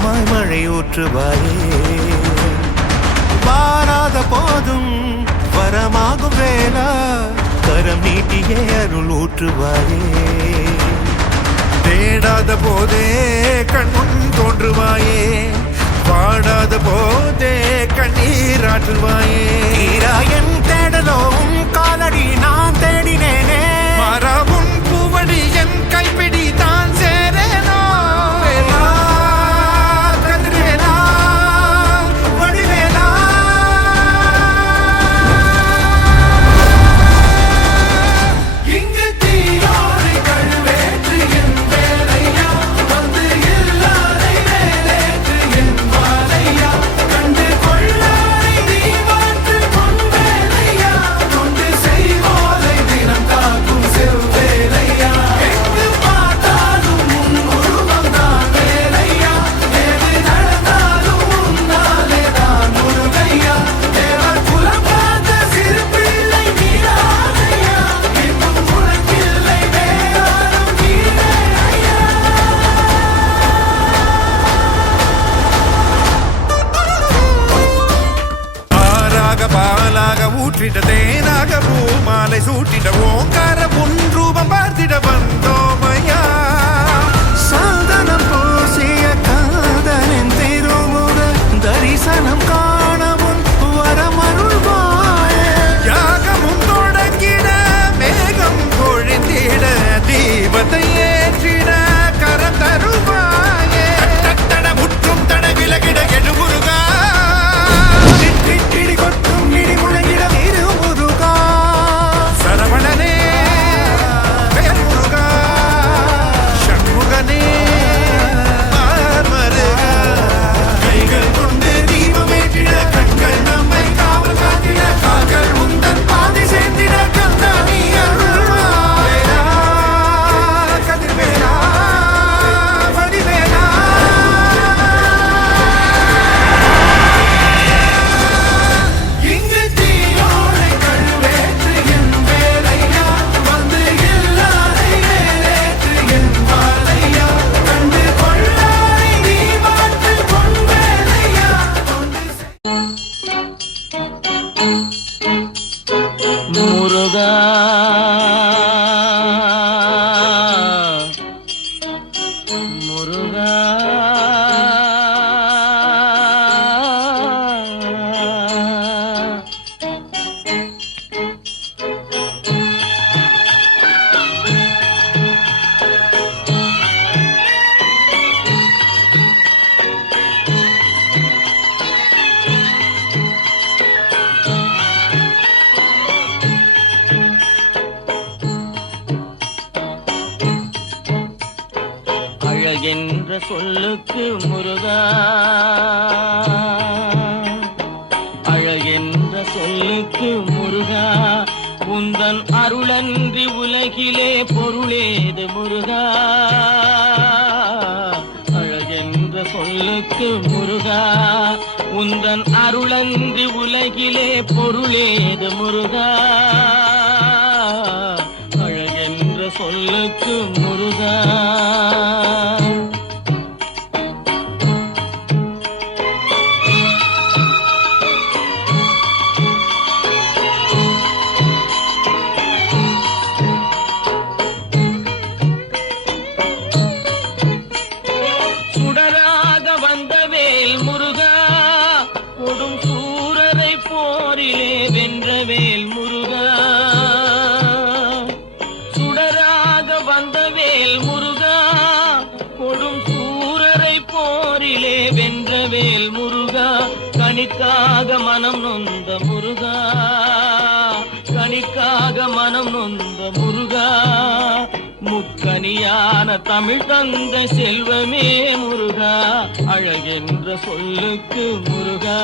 வரமாய் மழை ஊற்றுவாயே, வாராத போதும் வரமாகும் வேளா கரம் நீட்டியே அருள் ஊற்றுவாயே, தேடாத போதே கண்முன் தோன்றுவாயே, பாடாத போதே கண்ணீராற்றுவாயே, என் தேடலோவும் காலடி நான் தேடினேனே, மாறாவும் பூவடி என் கைப்பிடி தான் சேரேனோ, வேலா கதிரேலா வடிவேலா, இங்கு தீயோரை கழுவேற்று என் வேலையா, வந்து இல்லாதை வேலேற்று என் வாழையா, கண்டு கொள்ளாரை நீ மாற்று பொன் வேலையா, கொண்டு செய்வோலை தினம் காக்கும் செவ்வேலையா, எங்கு பார்த்தாலும் உன் உருவம் தான் வேலையா, எது நடந்தாலும் உன்னாலே தான் முருகையா, தேவர் குலம் காத்த சிறு பிள்ளை நீரானையா, இன்னும் உனக்கில்லை வேறாரும் நீரையா. ஆறாக பாலாக ஊற்றிட தேனாக பூமாலை சூட்டிட ஓங்கார உன் ரூபம் பார்த்திட வந்தோமையா, சாதனம் பூசிய காதலின் திருமுக தரிசனம் காணவும் வரமருள்வாயே, யாகமும் தொடங்கிட மேகம் பொழிந்திட தீபத்தை ஏற்றிட கரம் தருவாயே, தட முற்றும் தட விலகிட எடுமுருகா, இடி கொட்டும் இடி முழங்கிட திருமுருகா, சரவணனே வேல்முருகா, சண்முகனே ஆர்மருகா, கைகள் கொண்டு தீபமேற்றிட கண்கள் நம்மை காவல் காத்திட, கால்கள் உந்தன் பாதை சேர்ந்திட கந்தா நீ அருள்வாயா, கதிர்வேலா வடிவேலா, இங்கு தீயோரை கழுவேற்று என் வேலையா, வந்து இல்லாதை வேலேற்று என் வாழையா, கண்டு கொள்ளாரை நீ மாற்று பொன் வேலையா, கொண்டு முருகா முருகா அழகென்ற சொல்லுக்கு முருகா, அழகென்ற சொல்லுக்கு முருகா, உந்தன் அருளன்றி உலகிலே பொருளேது முருகா, அழகென்ற சொல்லுக்கு முருகா, உந்தன் அருளன்றி உலகிலே பொருளேது முருகா, அழகென்ற சொல்லுக்கு முருகா. சுடராக வந்த வேல் முருகா, கொடும் சூரரை போரிலே வென்ற வேல் முருகா, சுடராக வந்த வேல் முருகா, கொடும் சூரரை போரிலே வென்ற வேல் முருகா, கனிக்காக மனம் நொந்த முருகா, கனிக்காக மனம் நொந்த முருகா, முக்கனியான தமிழ் தந்த செல்வமே முருகா, அழகென்ற சொல்லுக்கு முருகா.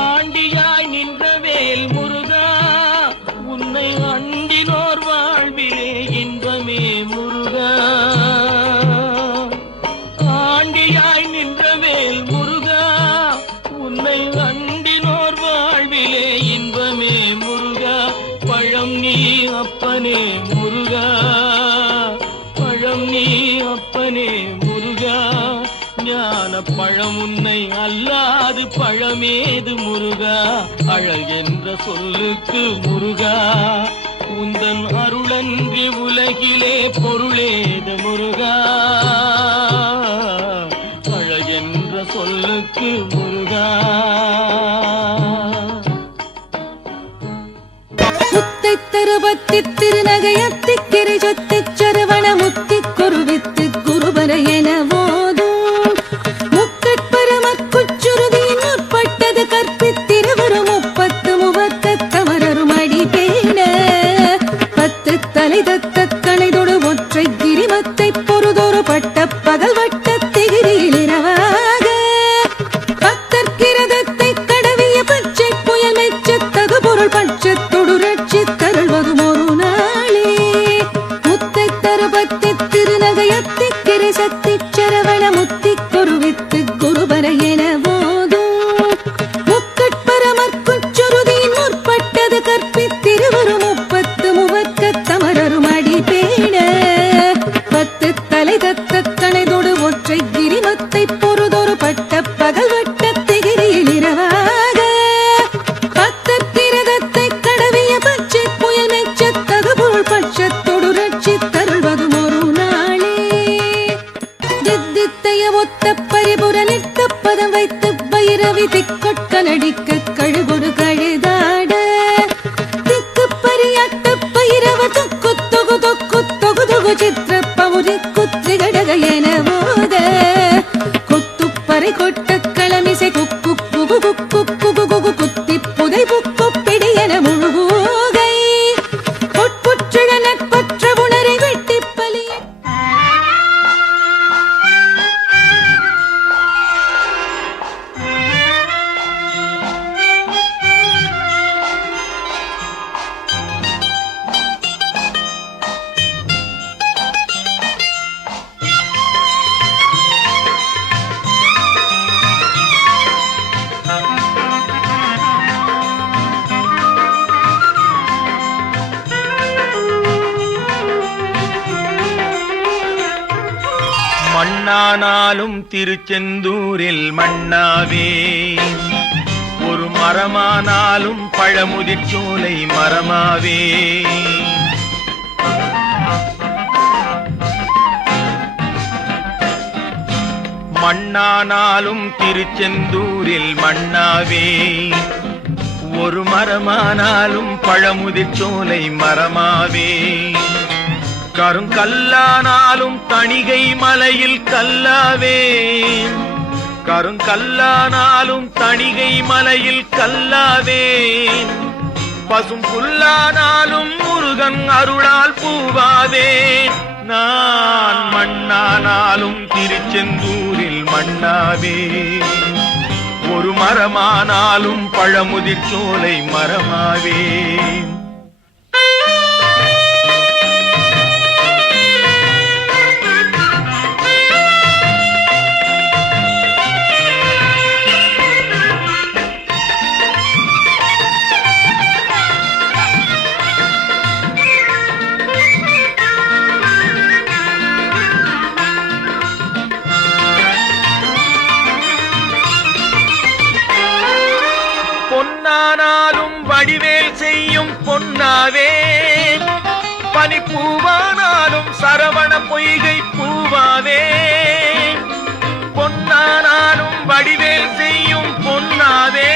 ஆண்டியாய் நின்ற வேல் முருகா, உன்னை அண்டினோர் வாழ்விலே இன்பமே முருகா, ஆண்டியாய் நின்ற செல்வமேது முருகா அழகென்ற சொல்லுக்கு முருகா உந்தன் அருளன்றி உலகிலே பொருளேது முருகா அழகென்ற சொல்லுக்கு முருகா. முத்தை தருபத்தி திருநகையத்தி கிரிஜொத்தி சரவண முத்தி குருவித்து குருபர என போதும் முக்கட்பரமக்குச்சுருதியின் முற்பட்டது கற்பித்திருவரும் முப்பத்து முவக்க தமரரும் அடி பேண பத்து தலை தத்த கணைதொடு ஒற்றை கிரிமத்தை பொறுதொரு பட்ட பகல் வட்ட திகிரியில் இரவாக பத்தற்கிரதத்தை கடவிய பச்சை புயல் மெச்சத்தகு பொருள் பட்சத்தொடு ரட்சித்தருள்வதும் ஒரு நாளே முத்தை தருபத்தி திருநகையத்தி கிரிசத்தி சரவண முத்தி குருவித்து குருபர என போதும் முக்கட்பரமற்குச்சுருதியின் முற்பட்டது கற்பித்திருவரும் முப்பத்து முவக்க தமரரும் அடி பேண பத்து தலை தத்த கணைதொடு ஒற்றை கிரிமத்தை பொறுதொரு பட்ட பகல் வட்ட திகிரியில் இரவாக பத்தற்கிரதத்தை கடவிய பச்சை புயல் மெச்சத்தகு பொருள் பட்சத்தொடு ரட்சித்தருள்வதும் ஒரு நாளே தித்தித்தைய ஒத்த பரிபுர நிற்க பதம் வைத்து பைரவி திக்கொட்க நடிக்க கழுகொடு கழுதாட திக்கு பரியாட்ட பைரவ தொக்கு தொகு தொக்கு தொகு தொகு சித்திர பவுரி குத்ரி கடக என போத குத்துப்பறை கொட்ட களமிசை குக்கு குகு குக்கு குகு குகு குத்தி புதை புக்கு பிடி என முழுகூகை பொற்புற்றிட நட்பற்ற உணரை வெட்டி பலிய மண்ணானாலும் திருச்செந்தூரில் மண்ணாவே ஒரு மரமானாலும் பழமுதிர்ச்சோலை மரமாவே மண்ணானாலும் திருச்செந்தூரில் மண்ணாவே ஒரு மரமானாலும் பழமுதிர்ச்சோலை மரமாவே கருங்கல்லானாலும் தணிகை மலையில் கல்லாவே கருங்கல்லானாலும் தணிகை மலையில் கல்லாவே பசும் புல்லானாலும் முருகன் அருளால் பூவாவே நான் மண்ணானாலும் திருச்செந்தூரில் மண்ணாவே ஒரு மரமானாலும் பழமுதிர்ச்சோலை மரமாவே பொன்னானாலும் வடிவேல் செய்யும் பொன்னாவே பனிப்பூவானாலும் சரவண பொய்கை பூவாவே பொன்னானாலும் வடிவேல் செய்யும் பொன்னாவே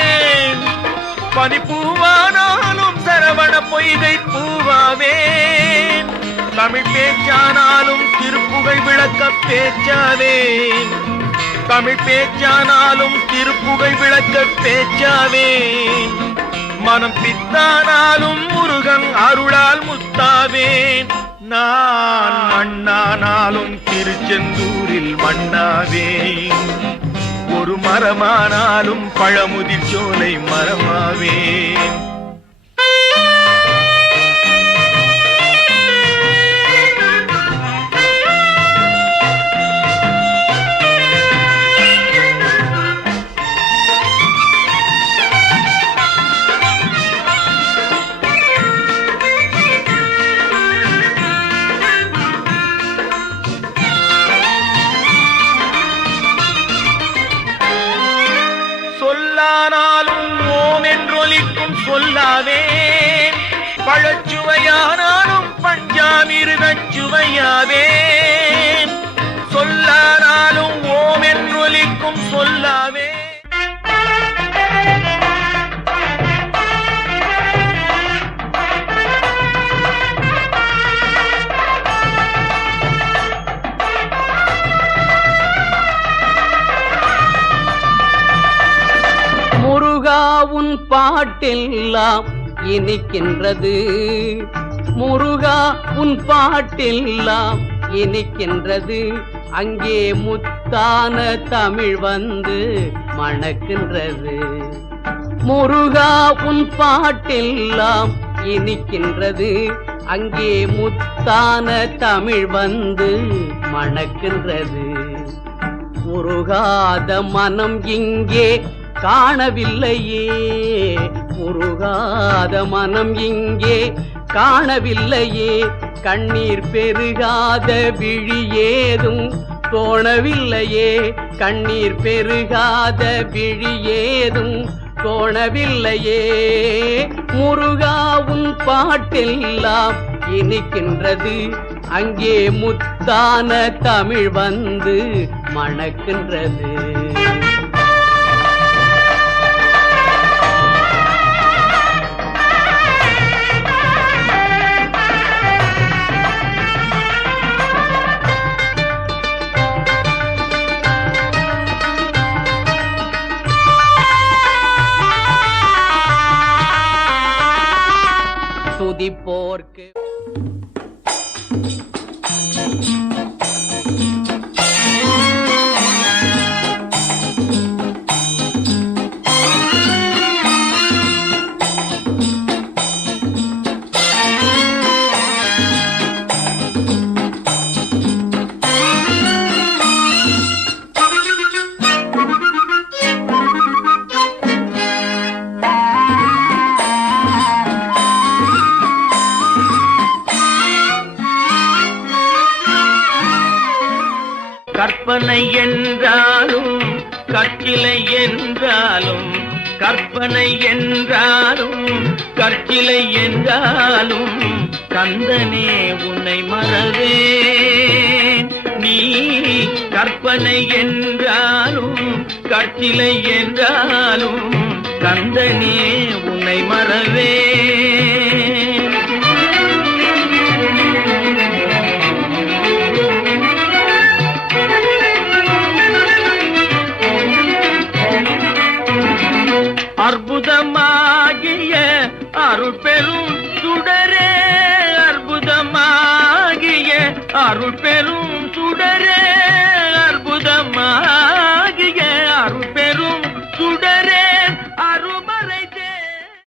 பனிப்பூவானாலும் சரவண பொய்கை பூவாவே தமிழ் பேச்சானாலும் திருப்புகழ் விளக்க பேச்சாவே தமிழ் பேச்சானாலும் திருப்புகழ் விளக்க பேச்சாவே மனம் பித்தானாலும் முருகன் அருளால் முத்தாவேன் நான் மண்ணானாலும் திருச்செந்தூரில் மண்ணாவே ஒரு மரமானாலும் பழமுதிர்ச்சோலை மரமாவே பழச்சுவையானாலும் பஞ்சாமிருகச் சுவையாவேன் சொல்லானாலும் ஓம் என்றொலிக்கும் சொல்லாவே. முருகா உன் பாட்டெல்லாம் இனிக்கின்றது, முருகா உன் பாட்டெல்லாம் இனிக்கின்றது, அங்கே முத்தான தமிழ் வந்து மணக்கின்றது. முருகா உன் பாட்டெல்லாம் இனிக்கின்றது, அங்கே முத்தான தமிழ் வந்து மணக்கின்றது. உருகாத மனம் இங்கே காணவில்லையே, உருகாத மனம் இங்கே காணவில்லையே, கண்ணீர் பெருகாத விழி ஏதும் தோணவில்லையே, கண்ணீர் பெருகாத விழி ஏதும் தோணவில்லையே. முருகா உன் பாட்டெல்லாம் இனிக்கின்றது, அங்கே முத்தான தமிழ் வந்து மணக்கின்றது. துதிப்போர்க்கு கற்பனை என்றாலும் கற்சிலை என்றாலும், கற்பனை என்றாலும் கற்சிலை என்றாலும், கந்தனே உன்னை மறவேன். நீ கற்பனை என்றாலும் கற்சிலை என்றாலும், கந்தனே உன்னை மறவேன். அற்புதமாகிய அருள் பெரும் சுடரே, அற்புதமாகிய அருள் பெரும்